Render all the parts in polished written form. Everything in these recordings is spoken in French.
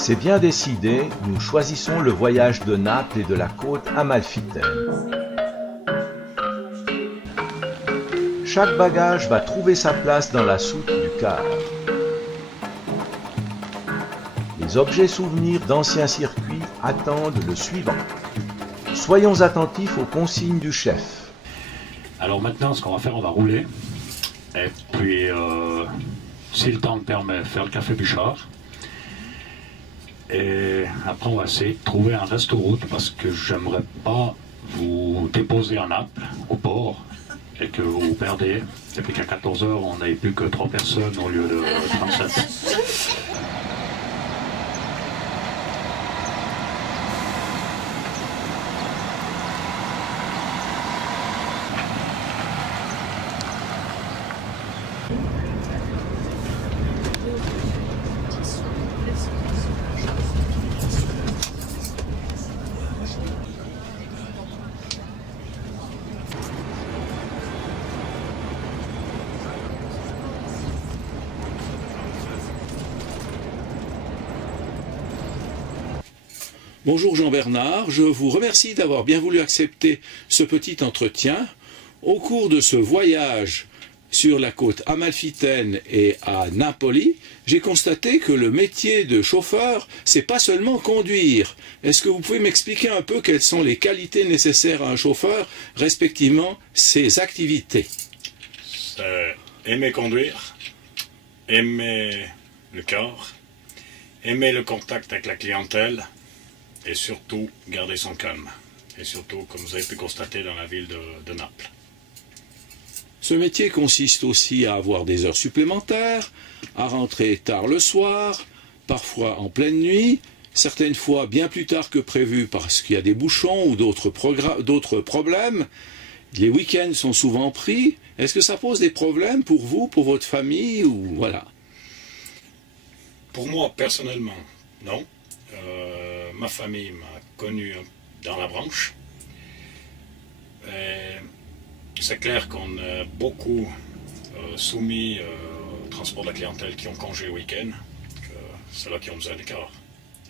C'est bien décidé, nous choisissons le voyage de Naples et de la côte amalfitaine. Chaque bagage va trouver sa place dans la soute du car. Les objets souvenirs d'anciens circuits attendent le suivant. Soyons attentifs aux consignes du chef. Alors maintenant, ce qu'on va faire, on va rouler. Et puis, si le temps me permet, faire le café Bûchard. Et après, on va essayer de trouver un restaurant parce que j'aimerais pas vous déposer à Naples, au port, et que vous vous perdez. Et puis qu'à 14 h, on n'avait plus que 3 personnes au lieu de 37. Bonjour Jean-Bernard, je vous remercie d'avoir bien voulu accepter ce petit entretien. Au cours de ce voyage sur la côte amalfitaine et à Napoli, j'ai constaté que le métier de chauffeur, c'est pas seulement conduire. Est-ce que vous pouvez m'expliquer un peu quelles sont les qualités nécessaires à un chauffeur, respectivement ses activités? Aimer conduire, aimer le corps, aimer le contact avec la clientèle, et surtout garder son calme. Et surtout, comme vous avez pu constater, dans la ville de Naples. Ce métier consiste aussi à avoir des heures supplémentaires, à rentrer tard le soir, parfois en pleine nuit, certaines fois bien plus tard que prévu parce qu'il y a des bouchons ou d'autres problèmes. Les week-ends sont souvent pris. Est-ce que ça pose des problèmes pour vous, pour votre famille ou voilà? Pour moi, personnellement, non. Ma famille m'a connu dans la branche. C'est clair qu'on est beaucoup soumis au transport de la clientèle qui ont congé le week-end. C'est là qu'ils ont besoin des cars.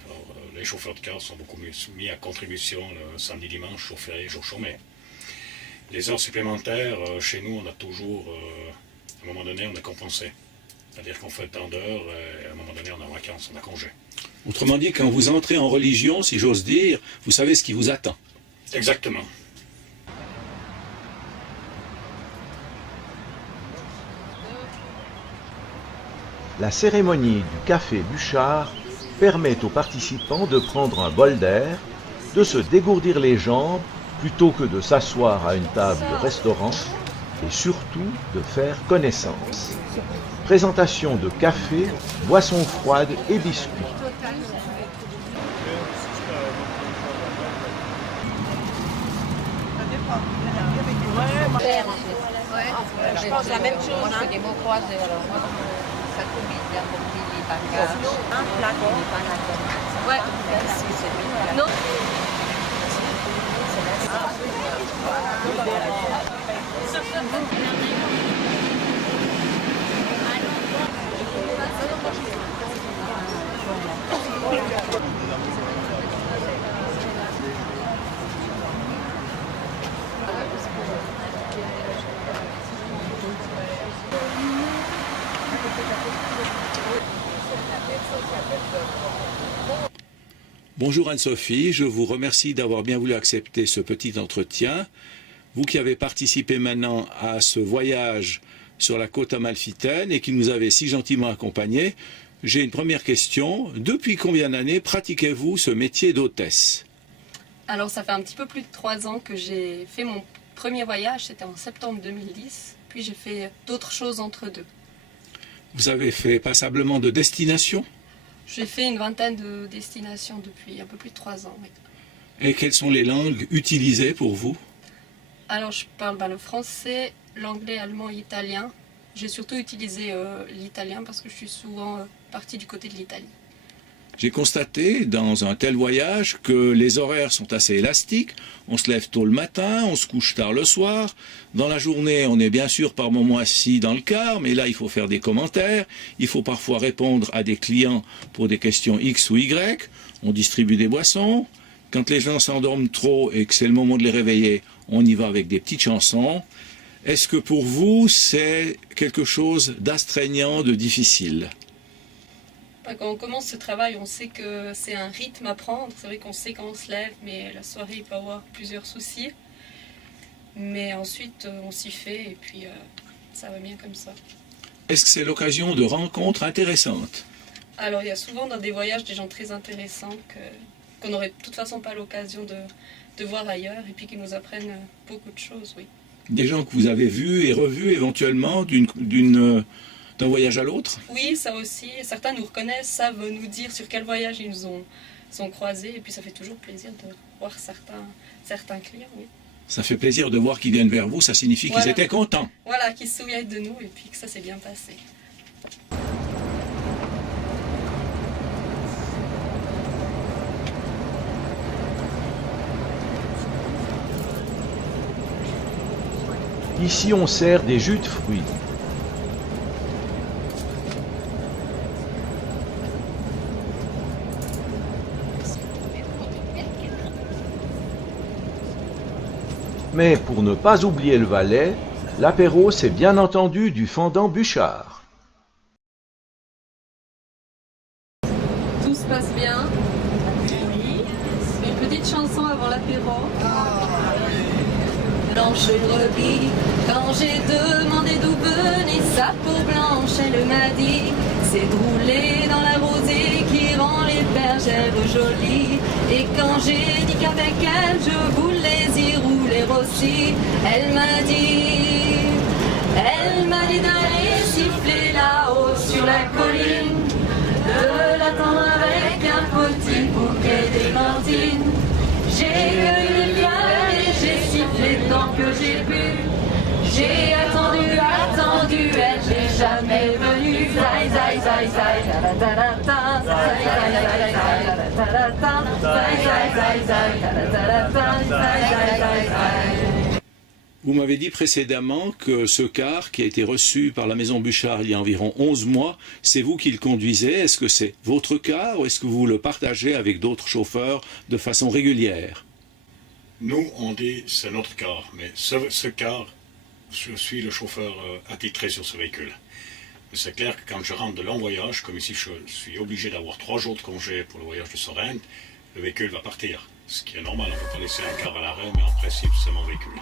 Alors, les chauffeurs de cars sont beaucoup mis à contribution le samedi, dimanche, jour férié, jour chômé. Les heures supplémentaires, chez nous, on a toujours, à un moment donné, on a compensé. C'est-à-dire qu'on fait tant d'heures et à un moment donné, on a vacances, on a congé. Autrement dit, quand vous entrez en religion, si j'ose dire, vous savez ce qui vous attend. Exactement. La cérémonie du café Bûchard permet aux participants de prendre un bol d'air, de se dégourdir les jambes plutôt que de s'asseoir à une table de restaurant et surtout de faire connaissance. Présentation de café, boissons froides et biscuits. Je pense la même chose. Je fais des mots croisés. Alors moi, ça combine bien pour les bagages. Un plat. Ouais. Non. Bonjour Anne-Sophie, je vous remercie d'avoir bien voulu accepter ce petit entretien. Vous qui avez participé maintenant à ce voyage sur la côte amalfitaine et qui nous avez si gentiment accompagnés, j'ai une première question. Depuis combien d'années pratiquez-vous ce métier d'hôtesse? Alors ça fait un petit peu plus de 3 ans que j'ai fait mon premier voyage, c'était en septembre 2010, puis j'ai fait d'autres choses entre deux. Vous avez fait passablement de destinations? J'ai fait une vingtaine de destinations depuis un peu plus de 3 ans. Oui. Et quelles sont les langues utilisées pour vous? Alors je parle le français, l'anglais, allemand et italien. J'ai surtout utilisé l'italien parce que je suis souvent partie du côté de l'Italie. J'ai constaté dans un tel voyage que les horaires sont assez élastiques. On se lève tôt le matin, on se couche tard le soir. Dans la journée, on est bien sûr par moments assis dans le car, mais là, il faut faire des commentaires. Il faut parfois répondre à des clients pour des questions X ou Y. On distribue des boissons. Quand les gens s'endorment trop et que c'est le moment de les réveiller, on y va avec des petites chansons. Est-ce que pour vous, c'est quelque chose d'astreignant, de difficile ? Quand on commence ce travail, on sait que c'est un rythme à prendre. C'est vrai qu'on sait quand on se lève, mais la soirée, il peut y avoir plusieurs soucis. Mais ensuite, on s'y fait et puis ça va bien comme ça. Est-ce que c'est l'occasion de rencontres intéressantes ? Alors, il y a souvent dans des voyages des gens très intéressants qu'on n'aurait de toute façon pas l'occasion de voir ailleurs et puis qui nous apprennent beaucoup de choses, oui. Des gens que vous avez vus et revus éventuellement d'un voyage à l'autre ? Oui, ça aussi. Certains nous reconnaissent, savent nous dire sur quel voyage ils nous ont croisés. Et puis ça fait toujours plaisir de voir certains clients, oui. Ça fait plaisir de voir qu'ils viennent vers vous, ça signifie qu'ils étaient contents. Voilà, qu'ils se souviennent de nous et puis que ça s'est bien passé. Ici, on sert des jus de fruits. Mais pour ne pas oublier le Valais, l'apéro, c'est bien entendu du fendant Bûchard. Tout se passe bien. Oui. Une petite chanson avant l'apéro. Blanche brebis, quand j'ai demandé d'où venait sa peau blanche, elle m'a dit c'est de rouler dans la rosée qui rend les bergères jolies. Et quand j'ai dit qu'avec elle je voulais y rouler aussi, elle m'a dit d'aller siffler là-haut sur la colline, de l'attendre avec un petit bouquet d'églantines. J'ai cueilli les fleurs et j'ai sifflé tant que j'ai pu. J'ai attendu, elle n'est jamais venue. Zai, zai, zai, zai, ta ta ta ta, zai, zai, zai, zai, ta ta ta, zai, zai, zai, zai, ta ta ta, zai, zai, zai, zai. Vous m'avez dit précédemment que ce car qui a été reçu par la Maison Bûchard il y a environ 11 mois, c'est vous qui le conduisez. Est-ce que c'est votre car ou est-ce que vous le partagez avec d'autres chauffeurs de façon régulière ? Nous, on dit c'est notre car, mais ce car, je suis le chauffeur attitré sur ce véhicule. C'est clair que quand je rentre de long voyage, comme ici je suis obligé d'avoir 3 jours de congé pour le voyage de Sorrente, le véhicule va partir. Ce qui est normal, on ne peut pas laisser un car à l'arrêt, mais en principe c'est mon véhicule.